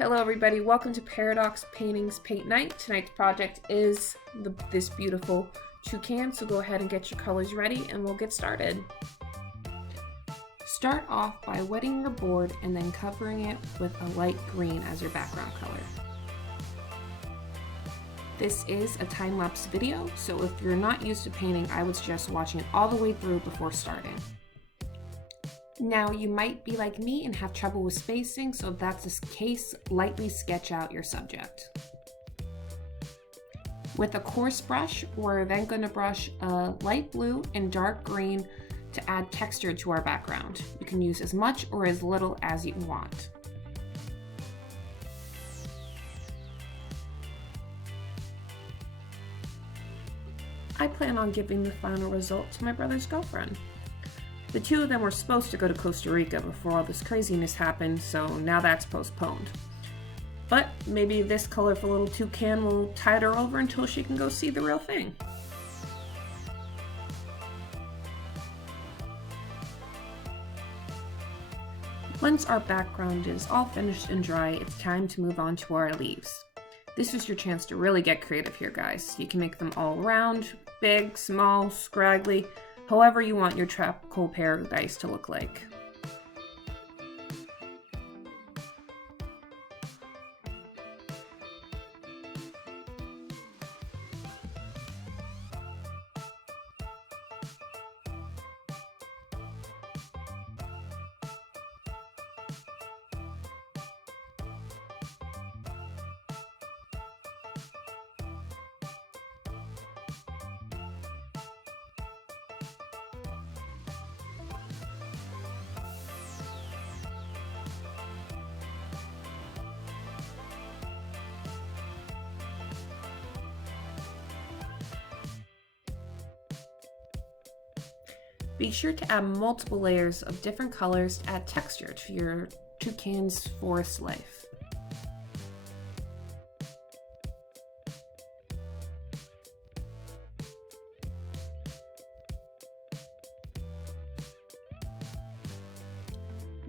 Hello everybody, welcome to Paradox Paintings Paint Night. Tonight's project is this beautiful toucan, so go ahead and get your colors ready and we'll get started. Start off by wetting your board and then covering it with a light green as your background color. This is a time-lapse video, so if you're not used to painting, I would suggest watching it all the way through before starting. Now, you might be like me and have trouble with spacing, so if that's the case, lightly sketch out your subject. With a coarse brush, we're then going to brush a light blue and dark green to add texture to our background. You can use as much or as little as you want. I plan on giving the final result to my brother's girlfriend. The two of them were supposed to go to Costa Rica before all this craziness happened, so now that's postponed. But maybe this colorful little toucan will tide her over until she can go see the real thing. Once our background is all finished and dry, it's time to move on to our leaves. This is your chance to really get creative here, guys. You can make them all round, big, small, scraggly, however you want your tropical paradise to look like. Be sure to add multiple layers of different colors to add texture to your toucan's forest life.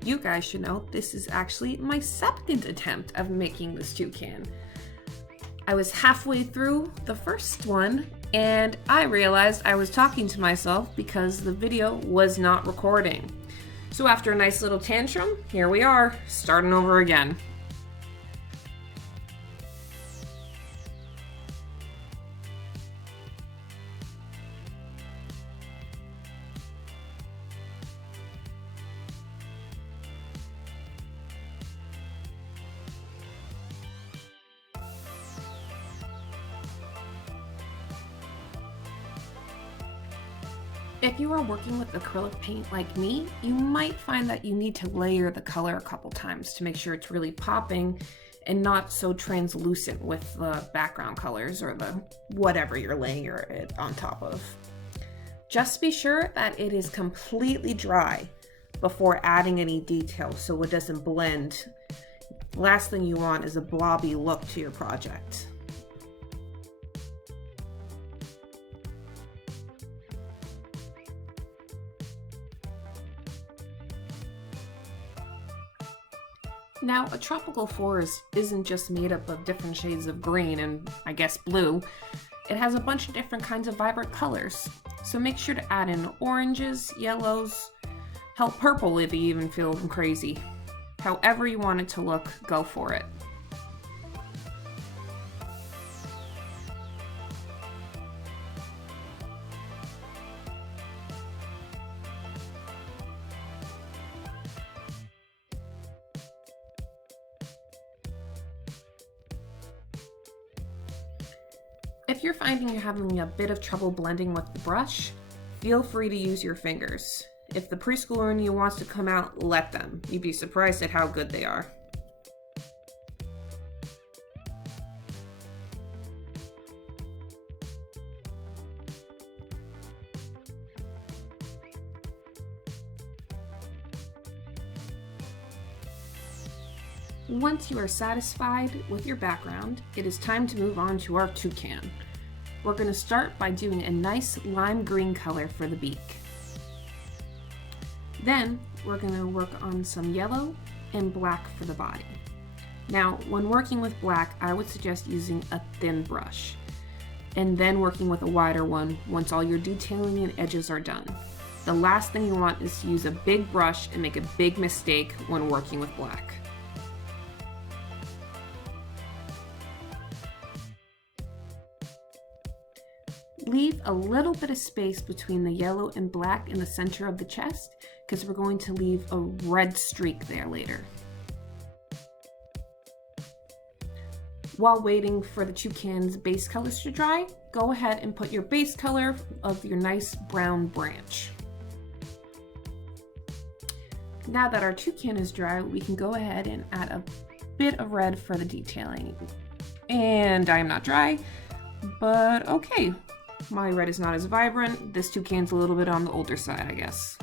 You guys should know this is actually my second attempt of making this toucan. I was halfway through the first one and I realized I was talking to myself because the video was not recording. So after a nice little tantrum, here we are, starting over again. If you are working with acrylic paint like me, you might find that you need to layer the color a couple times to make sure it's really popping and not so translucent with the background colors or the whatever you're laying it on top of. Just be sure that it is completely dry before adding any details so it doesn't blend. Last thing you want is a blobby look to your project. Now, a tropical forest isn't just made up of different shades of green and, I guess, blue. It has a bunch of different kinds of vibrant colors. So make sure to add in oranges, yellows, hell, purple if you even feel crazy. However you want it to look, go for it. If you're finding you're having a bit of trouble blending with the brush, feel free to use your fingers. If the preschooler in you wants to come out, let them. You'd be surprised at how good they are. Once you are satisfied with your background, it is time to move on to our toucan. We're going to start by doing a nice lime green color for the beak. Then we're going to work on some yellow and black for the body. Now, when working with black, I would suggest using a thin brush and then working with a wider one once all your detailing and edges are done. The last thing you want is to use a big brush and make a big mistake when working with black. Leave a little bit of space between the yellow and black in the center of the chest because we're going to leave a red streak there later. While waiting for the Toucan's base colors to dry, go ahead and put your base color of your nice brown branch. Now that our Toucan is dry, we can go ahead and add a bit of red for the detailing. And I am not dry, but okay. My red is not as vibrant. This Toucan's a little bit on the older side, I guess.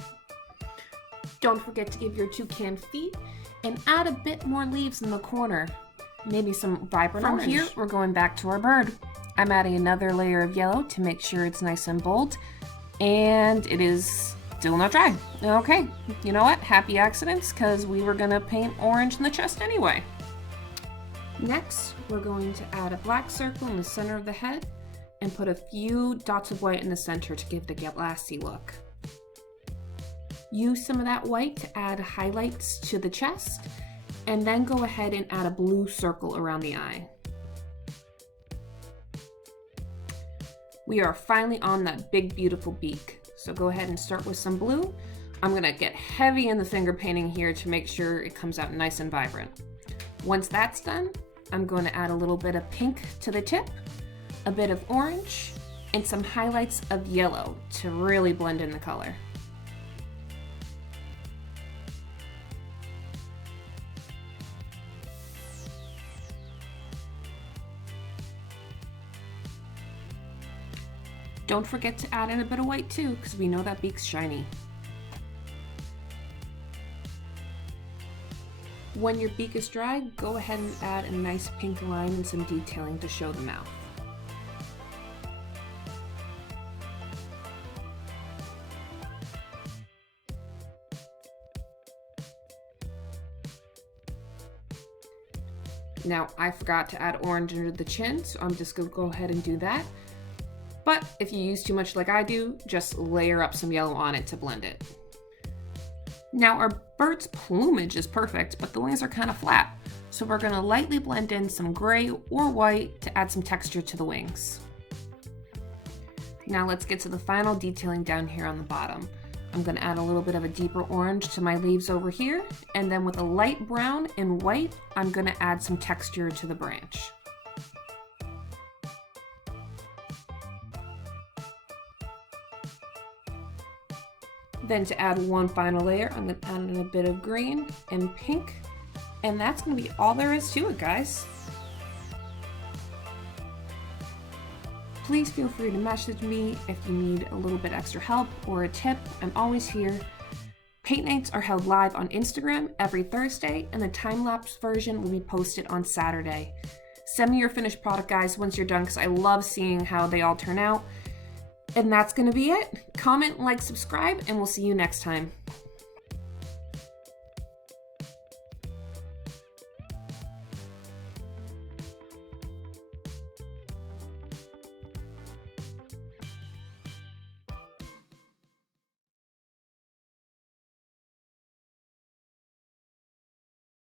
Don't forget to give your Toucan feet and add a bit more leaves in the corner. Maybe some vibrant orange. From here, we're going back to our bird. I'm adding another layer of yellow to make sure it's nice and bold, and it is still not dry. Okay, you know what? Happy accidents, because we were gonna paint orange in the chest anyway. Next, we're going to add a black circle in the center of the head and put a few dots of white in the center to give it a glassy look. Use some of that white to add highlights to the chest, and then go ahead and add a blue circle around the eye. We are finally on that big, beautiful beak. So go ahead and start with some blue. I'm gonna get heavy in the finger painting here to make sure it comes out nice and vibrant. Once that's done, I'm going to add a little bit of pink to the tip, a bit of orange, and some highlights of yellow to really blend in the color. Don't forget to add in a bit of white too, because we know that beak's shiny. When your beak is dry, go ahead and add a nice pink line and some detailing to show the mouth. Now, I forgot to add orange under the chin, so I'm just gonna go ahead and do that. But if you use too much like I do, just layer up some yellow on it to blend it. Now our bird's plumage is perfect, but the wings are kind of flat. So we're gonna lightly blend in some gray or white to add some texture to the wings. Now let's get to the final detailing down here on the bottom. I'm gonna add a little bit of a deeper orange to my leaves over here, and then with a light brown and white, I'm gonna add some texture to the branch. Then to add one final layer, I'm going to add in a bit of green and pink, and that's going to be all there is to it, guys. Please feel free to message me if you need a little bit extra help or a tip. I'm always here. Paint nights are held live on Instagram every Thursday, and the time-lapse version will be posted on Saturday. Send me your finished product, guys, once you're done, because I love seeing how they all turn out. And that's going to be it. Comment, like, subscribe, and we'll see you next time.